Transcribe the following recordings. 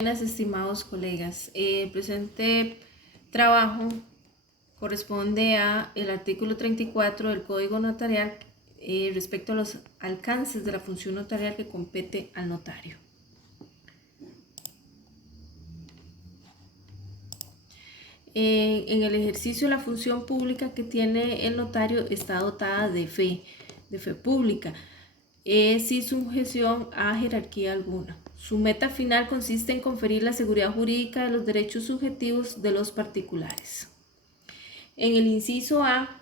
Buenas, estimados colegas. El presente trabajo corresponde a el artículo 34 del Código Notarial respecto a los alcances de la función notarial que compete al notario. En el ejercicio de la función pública que tiene el notario está dotada de fe pública, sin sujeción a jerarquía alguna. Su meta final consiste en conferir la seguridad jurídica de los derechos subjetivos de los particulares. En el inciso A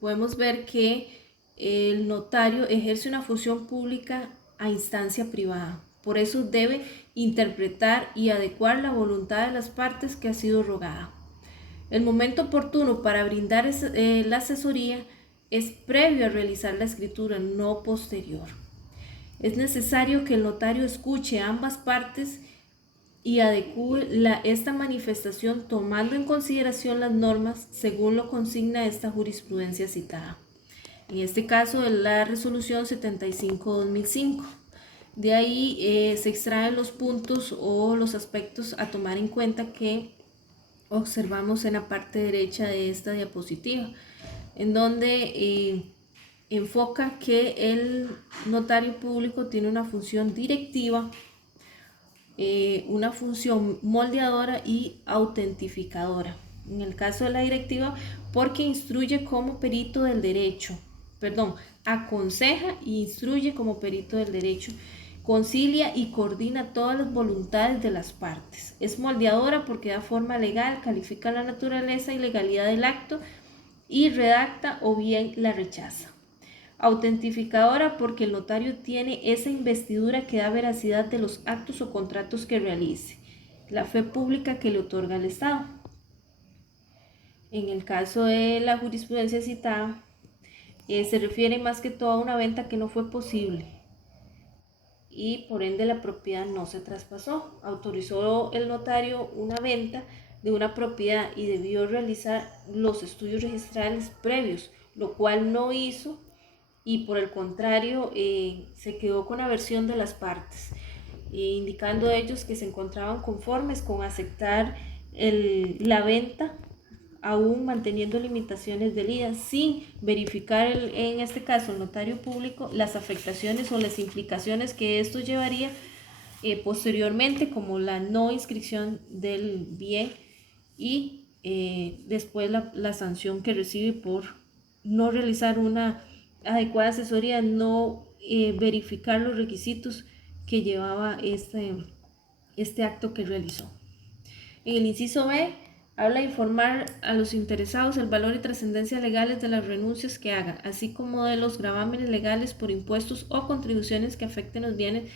podemos ver que el notario ejerce una función pública a instancia privada. Por eso debe interpretar y adecuar la voluntad de las partes que ha sido rogada. El momento oportuno para brindar la asesoría es previo a realizar la escritura, no posterior. Es necesario que el notario escuche a ambas partes y adecue esta manifestación tomando en consideración las normas según lo consigna esta jurisprudencia citada. En este caso es la resolución 75/2005. De ahí se extraen los puntos o los aspectos a tomar en cuenta que observamos en la parte derecha de esta diapositiva, en donde enfoca que el notario público tiene una función directiva, una función moldeadora y autentificadora. En el caso de la directiva, porque instruye como perito del derecho, aconseja e instruye como perito del derecho, concilia y coordina todas las voluntades de las partes. Es moldeadora porque da forma legal, califica la naturaleza y legalidad del acto y redacta o bien la rechaza. Autentificadora porque el notario tiene esa investidura que da veracidad de los actos o contratos que realice, la fe pública que le otorga el Estado. En el caso de la jurisprudencia citada, se refiere más que todo a una venta que no fue posible y por ende la propiedad no se traspasó. Autorizó el notario una venta de una propiedad y debió realizar los estudios registrales previos, lo cual no hizo, y por el contrario se quedó con la versión de las partes, indicando ellos que se encontraban conformes con aceptar la venta, aún manteniendo limitaciones del IDA, sin verificar en este caso el notario público las afectaciones o las implicaciones que esto llevaría posteriormente, como la no inscripción del bien y después la sanción que recibe por no realizar una adecuada asesoría, no verificar los requisitos que llevaba este acto que realizó. En el inciso B habla de informar a los interesados el valor y trascendencia legales de las renuncias que haga, así como de los gravámenes legales por impuestos o contribuciones que afecten los bienes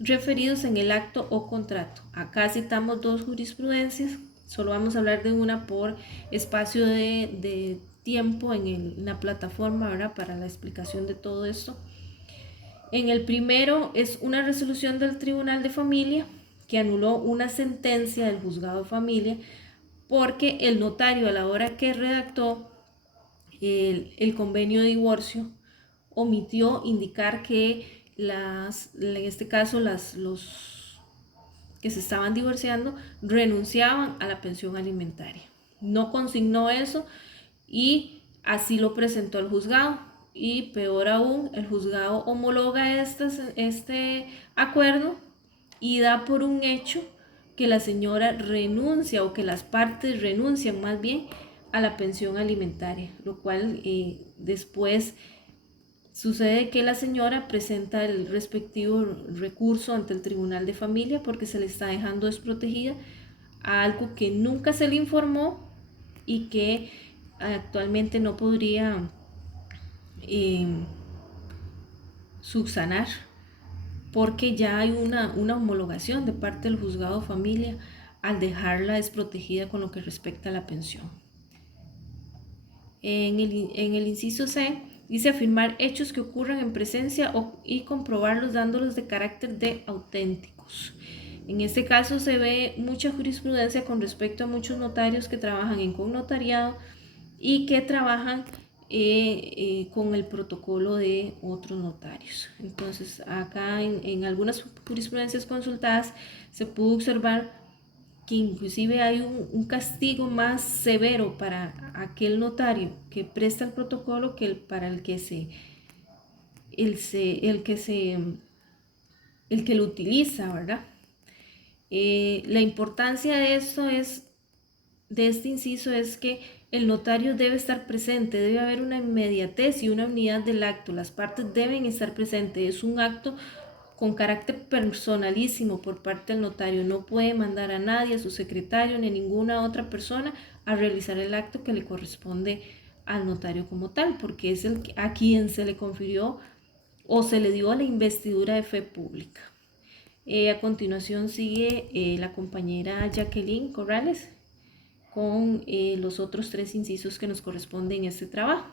referidos en el acto o contrato. Acá citamos dos jurisprudencias, solo vamos a hablar de una por espacio de tiempo en la plataforma, ¿verdad?, para la explicación de todo esto. En el primero es una resolución del Tribunal de Familia que anuló una sentencia del Juzgado de Familia porque el notario, a la hora que redactó el convenio de divorcio, omitió indicar que en este caso los que se estaban divorciando renunciaban a la pensión alimentaria. No consignó eso y así lo presentó el juzgado, y peor aún, el juzgado homologa este acuerdo y da por un hecho que la señora renuncia, o que las partes renuncian más bien, a la pensión alimentaria, lo cual después sucede que la señora presenta el respectivo recurso ante el Tribunal de Familia porque se le está dejando desprotegida a algo que nunca se le informó y que actualmente no podría subsanar, porque ya hay una homologación de parte del juzgado de familia al dejarla desprotegida con lo que respecta a la pensión. En el inciso C dice afirmar hechos que ocurran en presencia y comprobarlos dándolos de carácter de auténticos. En este caso se ve mucha jurisprudencia con respecto a muchos notarios que trabajan en connotariado y que trabajan con el protocolo de otros notarios. Entonces, acá en algunas jurisprudencias consultadas se pudo observar que inclusive hay un castigo más severo para aquel notario que presta el protocolo que para el que lo utiliza, ¿verdad? La importancia de esto de este inciso es que el notario debe estar presente, debe haber una inmediatez y una unidad del acto, las partes deben estar presentes, es un acto con carácter personalísimo por parte del notario, no puede mandar a nadie, a su secretario ni a ninguna otra persona a realizar el acto que le corresponde al notario como tal, porque es a quien se le confirió o se le dio la investidura de fe pública. A continuación sigue la compañera Jacqueline Corrales con los otros 3 incisos que nos corresponden en este trabajo.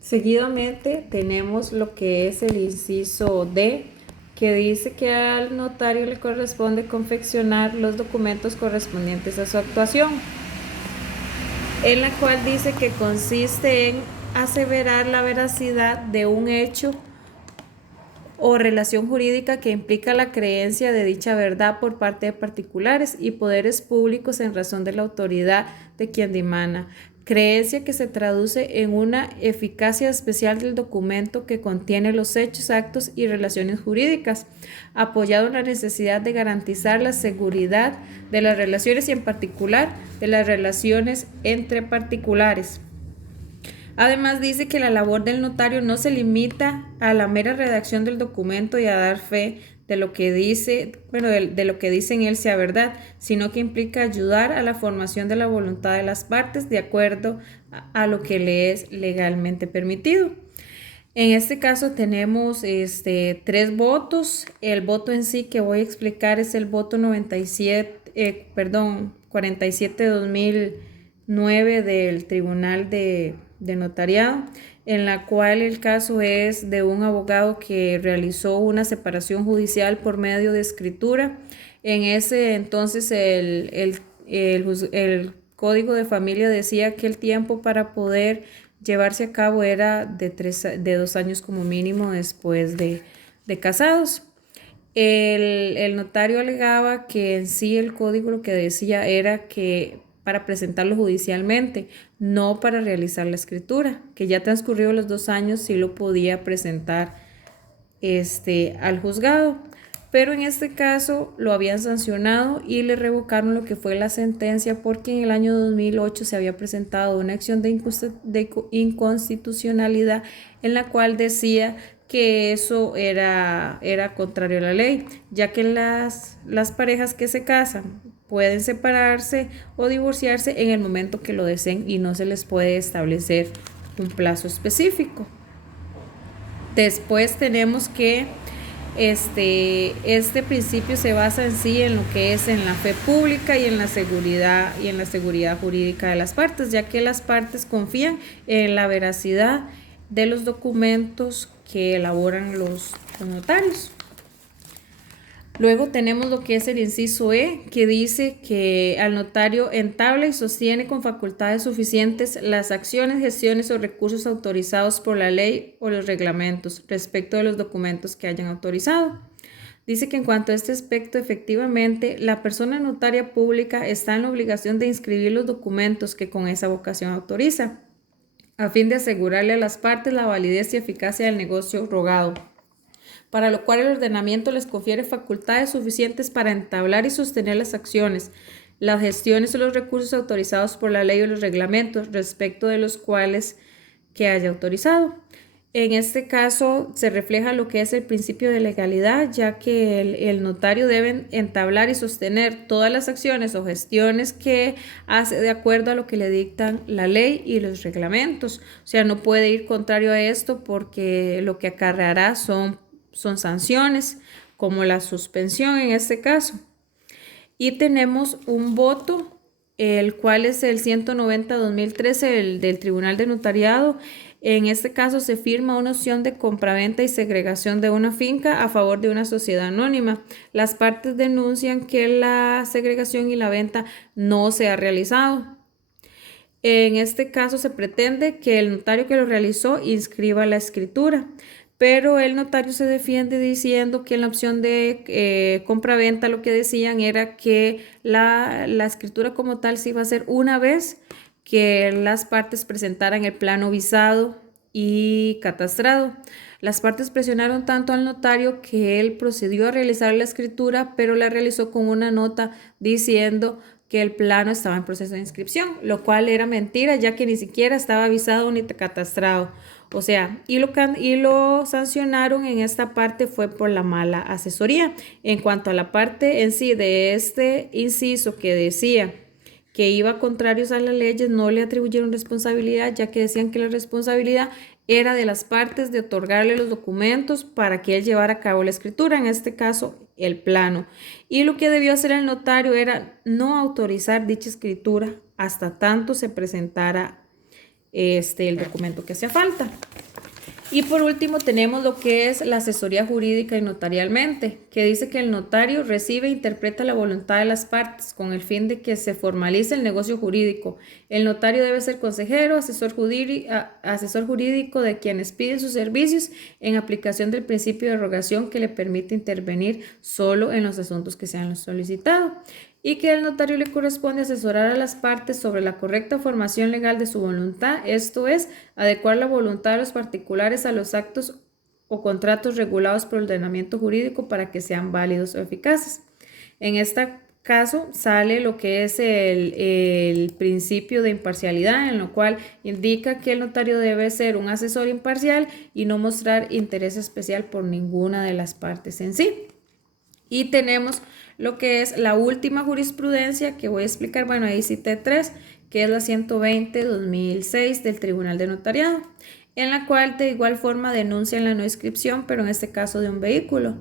Seguidamente tenemos lo que es el inciso D, que dice que al notario le corresponde confeccionar los documentos correspondientes a su actuación, en la cual dice que consiste en aseverar la veracidad de un hecho o relación jurídica que implica la creencia de dicha verdad por parte de particulares y poderes públicos en razón de la autoridad de quien dimana. Creencia que se traduce en una eficacia especial del documento que contiene los hechos, actos y relaciones jurídicas, apoyado en la necesidad de garantizar la seguridad de las relaciones y en particular de las relaciones entre particulares. Además dice que la labor del notario no se limita a la mera redacción del documento y a dar fe de lo que dice, de lo que dice en él sea verdad, sino que implica ayudar a la formación de la voluntad de las partes de acuerdo a lo que le es legalmente permitido. En este caso tenemos 3 votos. El voto en sí que voy a explicar es el voto 47/2009 del Tribunal de Notariado, en la cual el caso es de un abogado que realizó una separación judicial por medio de escritura. En ese entonces el Código de Familia decía que el tiempo para poder llevarse a cabo era de 2 años como mínimo después de casados. El notario alegaba que en sí el código lo que decía era que para presentarlo judicialmente, no para realizar la escritura, que ya transcurrido los 2 años sí lo podía presentar al juzgado, pero en este caso lo habían sancionado y le revocaron lo que fue la sentencia porque en el año 2008 se había presentado una acción de inconstitucionalidad en la cual decía que eso era contrario a la ley, ya que las parejas que se casan pueden separarse o divorciarse en el momento que lo deseen y no se les puede establecer un plazo específico. Después tenemos que este principio se basa en sí en lo que es en la fe pública y en la seguridad jurídica de las partes, ya que las partes confían en la veracidad de los documentos que elaboran los notarios. Luego tenemos lo que es el inciso E, que dice que al notario entabla y sostiene con facultades suficientes las acciones, gestiones o recursos autorizados por la ley o los reglamentos respecto de los documentos que hayan autorizado. Dice que en cuanto a este aspecto, efectivamente, la persona notaria pública está en la obligación de inscribir los documentos que con esa vocación autoriza, a fin de asegurarle a las partes la validez y eficacia del negocio rogado, para lo cual el ordenamiento les confiere facultades suficientes para entablar y sostener las acciones, las gestiones o los recursos autorizados por la ley o los reglamentos respecto de los cuales que haya autorizado. En este caso se refleja lo que es el principio de legalidad, ya que el notario debe entablar y sostener todas las acciones o gestiones que hace de acuerdo a lo que le dictan la ley y los reglamentos. O sea, no puede ir contrario a esto porque lo que acarreará son sanciones, como la suspensión en este caso. Y tenemos un voto, el cual es el 190/2013 del Tribunal de Notariado. En este caso se firma una opción de compraventa y segregación de una finca a favor de una sociedad anónima. Las partes denuncian que la segregación y la venta no se ha realizado. En este caso se pretende que el notario que lo realizó inscriba la escritura, pero el notario se defiende diciendo que en la opción de compra-venta lo que decían era que la escritura como tal se iba a hacer una vez que las partes presentaran el plano visado y catastrado. Las partes presionaron tanto al notario que él procedió a realizar la escritura, pero la realizó con una nota diciendo que el plano estaba en proceso de inscripción, lo cual era mentira, ya que ni siquiera estaba avisado ni catastrado. O sea, y lo sancionaron en esta parte fue por la mala asesoría. En cuanto a la parte en sí de este inciso que decía que iba contrarios a las leyes, no le atribuyeron responsabilidad, ya que decían que la responsabilidad era de las partes de otorgarle los documentos para que él llevara a cabo la escritura, en este caso el plano. Y lo que debió hacer el notario era no autorizar dicha escritura hasta tanto se presentara el documento que hacía falta. Y por último tenemos lo que es la asesoría jurídica y notarialmente, que dice que el notario recibe e interpreta la voluntad de las partes con el fin de que se formalice el negocio jurídico. El notario debe ser consejero, asesor jurídico de quienes piden sus servicios en aplicación del principio de rogación que le permite intervenir solo en los asuntos que se han solicitado, y que al notario le corresponde asesorar a las partes sobre la correcta formación legal de su voluntad, esto es, adecuar la voluntad de los particulares a los actos o contratos regulados por el ordenamiento jurídico para que sean válidos o eficaces. En este caso sale lo que es el principio de imparcialidad, en lo cual indica que el notario debe ser un asesor imparcial y no mostrar interés especial por ninguna de las partes en sí. Y tenemos lo que es la última jurisprudencia que voy a explicar, bueno, ahí cité 3, que es la 120/2006 del Tribunal de Notariado, en la cual de igual forma denuncian la no inscripción, pero en este caso de un vehículo.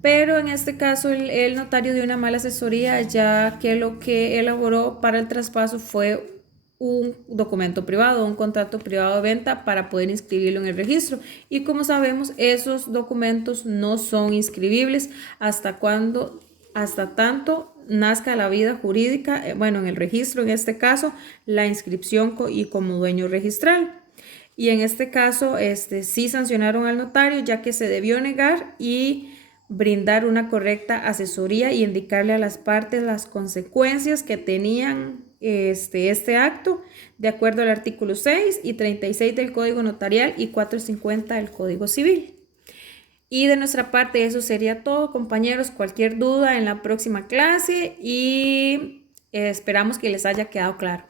Pero en este caso el notario dio una mala asesoría, ya que lo que elaboró para el traspaso fue un documento privado, un contrato privado de venta para poder inscribirlo en el registro. Y como sabemos, esos documentos no son inscribibles hasta tanto nazca la vida jurídica, bueno, en el registro, en este caso, la inscripción y como dueño registral. Y en este caso, sí sancionaron al notario, ya que se debió negar y brindar una correcta asesoría y indicarle a las partes las consecuencias que tenían este acto, de acuerdo al artículo 6 y 36 del Código Notarial y 450 del Código Civil. Y de nuestra parte eso sería todo, compañeros. Cualquier duda en la próxima clase y esperamos que les haya quedado claro.